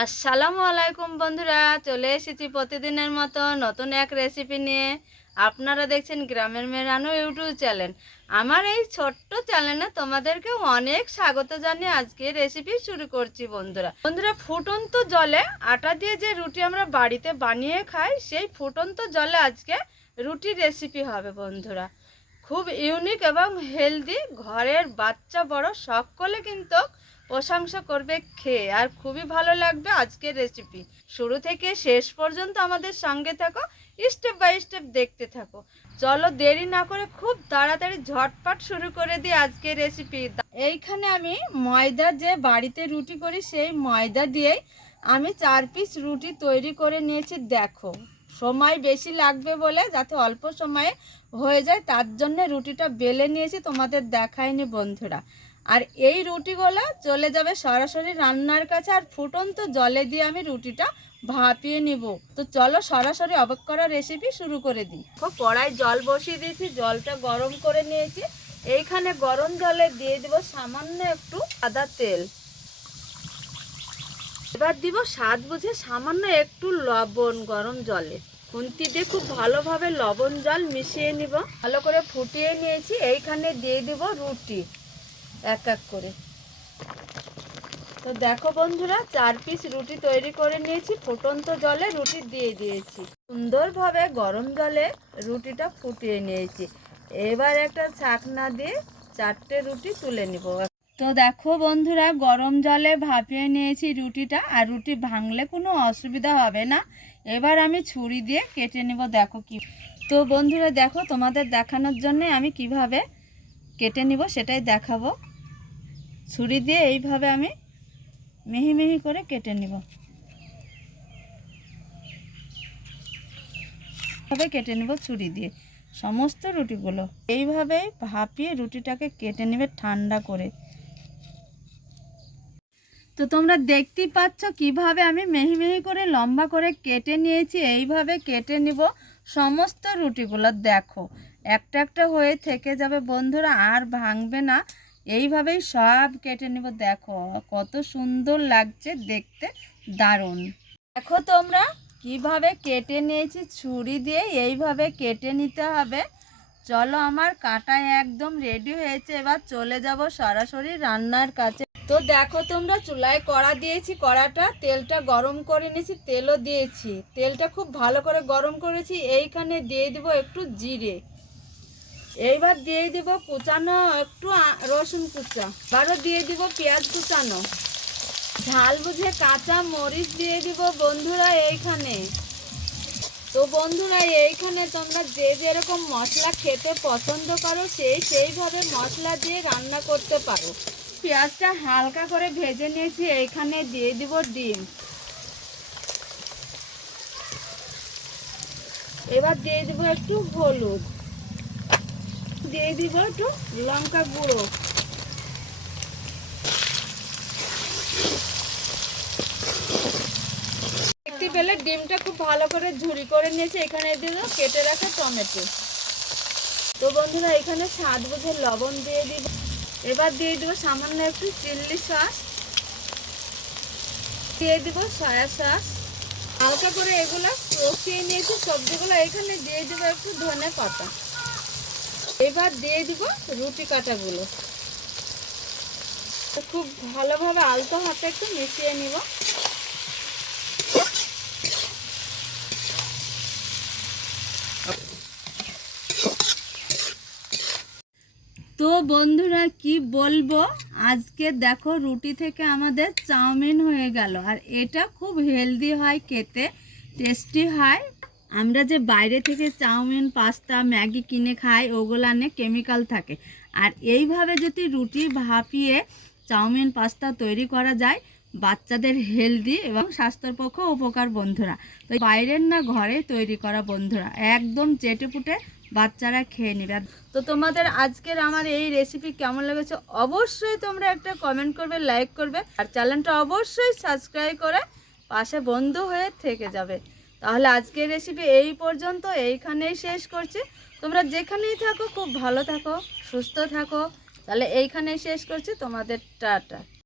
আসসালামু আলাইকুম বন্ধুরা, চলে এসেছি প্রতিদিনের মতো নতুন এক রেসিপি নিয়ে। আপনারা দেখছেন গ্রামের মেরানো ইউটিউব চ্যানেল আমার এই ছোট্ট চ্যানেলে তোমাদেরকে অনেক স্বাগত জানিয়ে আজকে রেসিপি শুরু করছি বন্ধুরা। বন্ধুরা, ফুটন্ত জলে আটা দিয়ে যে রুটি আমরা বাড়িতে বানিয়ে খাই, সেই ফুটন্ত জলে আজকে রুটির রেসিপি হবে বন্ধুরা। খুব ইউনিক এবং হেলদি ঘরের বাচ্চা বড় সকলে কিন্তু প্রশংসা করবে খেয়ে আর খুবই ভালো লাগবে আজকের রেসিপি শুরু থেকে শেষ পর্যন্ত আমাদের সঙ্গে থাকো স্টেপ বাই স্টেপ দেখতে থাকো। চলো দেরি না করে খুব তাড়াতাড়ি ঝটপট শুরু করে দিই আজকের রেসিপি এইখানে আমি ময়দা যে বাড়িতে রুটি করি, সেই ময়দা দিয়েই আমি চার পিস রুটি তৈরি করে নিয়েছি, দেখো। সময় বেশি লাগবে বলে, যাতে অল্প সময়ে হয়ে যায়, তার জন্য রুটিটা বেলে নিয়েছি, তোমাদের দেখায়নি বন্ধুরা। আর এই রুটিগুলো চলে যাবে সরাসরি রান্নার কাছে, আর ফুটন্ত জলে দিয়ে আমি রুটিটা ভাপিয়ে নিব। তো চলো সরাসরি অবাক করা রেসিপি শুরু করে দিই। কড়াই জল বসিয়ে দিয়েছি, জলটা গরম করে নিয়েছি। এইখানে গরম জলে দিয়ে দিব সামান্য একটু আদা তেল। এবার দিব স্বাদ বুঝে সামান্য একটু লবণ গরম জলে। খুন্তি দিয়ে খুব ভালোভাবে লবণ জল মিশিয়ে নিব। ভালো করে ফুটিয়ে নিয়েছি, এইখানে দিয়ে দিব রুটি। এক এক করে। তো দেখো বন্ধুরা, চার পিস রুটি তৈরি করে নিয়েছি। ফুটন্ত জলে রুটি দিয়ে দিয়েছি। সুন্দরভাবে গরম জলে রুটিটা ফুটিয়ে নিয়েছি। এবার একটা ছাকনা দিয়ে চারটে রুটি তুলে নিব। তো দেখো বন্ধুরা, গরম জলে ভাপিয়ে নিয়েছি রুটিটা, আর রুটি ভাঙলে কোনো অসুবিধা হবে না। এবার আমি ছুরি দিয়ে কেটে নেব, দেখো কি। তো বন্ধুরা, দেখো তোমাদের দেখানোর জন্য আমি কীভাবে কেটে নিব সেটাই দেখাবো। ছুরি দিয়ে এইভাবে আমি মিহি মিহি করে কেটে নিব। ভাবে কেটে নিব ছুরি দিয়ে সমস্ত রুটিগুলো। এইভাবেই ভাপিয়ে রুটিটাকে কেটে নেবে ঠান্ডা করে। তো তোমরা দেখতেই পাচ্ছ কীভাবে আমি মেহি মেহি করে লম্বা করে কেটে নিয়েছি, এইভাবে কেটে নিব সমস্ত রুটিগুলো। দেখো, একটা একটা হয়ে থেকে যাবে বন্ধুরা, আর ভাঙবে না। এইভাবেই সব কেটে নেব। দেখো, কত সুন্দর লাগছে দেখতে, দারুণ। দেখো তোমরা কীভাবে কেটে নিয়েছি, ছুরি দিয়ে এইভাবে কেটে নিতে হবে। চলো, আমার কাটায় একদম রেডি হয়েছে। এবার চলে যাব সরাসরি রান্নার কাছে। তো দেখো তোমরা, চুলায় কড়া দিয়েছি। কড়াটা তেলটা গরম করে নিয়েছি, তেলও দিয়েছি। তেলটা খুব ভালো করে গরম করেছি। এইখানে দিয়ে দিব একটু জিরে। এইবার দিয়ে দিব কুচানো একটু রসুন কুচা। আবারও দিয়ে দিব পেঁয়াজ কুচানো। ঝাল বুঝে কাঁচা মরিচ দিয়ে দিব বন্ধুরা এইখানে। তো বন্ধুরা এইখানে তোমরা যে যেরকম মশলা খেতে পছন্দ করো, সেই সেইভাবে মশলা দিয়ে রান্না করতে পারো। পেঁয়াজটা হালকা করে ভেজে নিয়েছি, এইখানে দিয়ে দিব ডিম। এবার দিয়ে দিব একটু হলুদ। দিয়ে দিব একটু লঙ্কা গুঁড়ো। দেখতে পেলে ডিমটা খুব ভালো করে ঝুরি করে নিয়েছে, এখানে দিল কেটে রাখা টমেটো। তো বন্ধুরা, এখানে স্বাদ বুঝে লবণ দিয়ে দিব। এবার দিয়ে দিব সামান্য একটু চিল্লি সস। দিয়ে দিব সয়া সস। হালকা করে এগুলো কষিয়ে নিয়েছি, সবজিগুলো এখানে দিয়ে দিব একটু ধনে পাতা। এবার দিয়ে দিব রুটি কাটাগুলো। খুব ভালোভাবে আলতো হাতে একটু মিশিয়ে নিব। তো বন্ধুরা, কি বলব? আজকে দেখো রুটি থেকে আমাদের চাউমিন হয়ে গেল। আর এটা খুব হেলদি হয়, খেতে টেস্টি হয়। আমরা যে বাইরে থেকে চাউমিন, পাস্তা, ম্যাগি কিনে খাই ওগুলানে কেমিক্যাল থাকে। আর এইভাবে যদি রুটি ভাপিয়ে চাউমিন, পাস্তা তৈরি করা যায়, বাচ্চাদের হেলদি এবং স্বাস্থ্যের পক্ষে উপকার বন্ধুরা। তো বাইরের না ঘরে তৈরি করা বন্ধুরা, একদম চেটে পুটে বাচ্চারা খেয়ে নেবে। তো তোমাদের আজকের আমার এই রেসিপি কেমন লেগেছে অবশ্যই তোমরা একটা কমেন্ট করবে লাইক করবে, আর চ্যানেলটা অবশ্যই সাবস্ক্রাইব করে পাশে বন্ধু হয়ে থেকে যাবে। তাহলে আজকের রেসিপি এই পর্যন্ত, এইখানেই শেষ করছি। তোমরা যেখানেই থাকো, খুব ভালো থাকো, সুস্থ থাকো। তাহলে এইখানেই শেষ করছি। তোমাদের টাটা।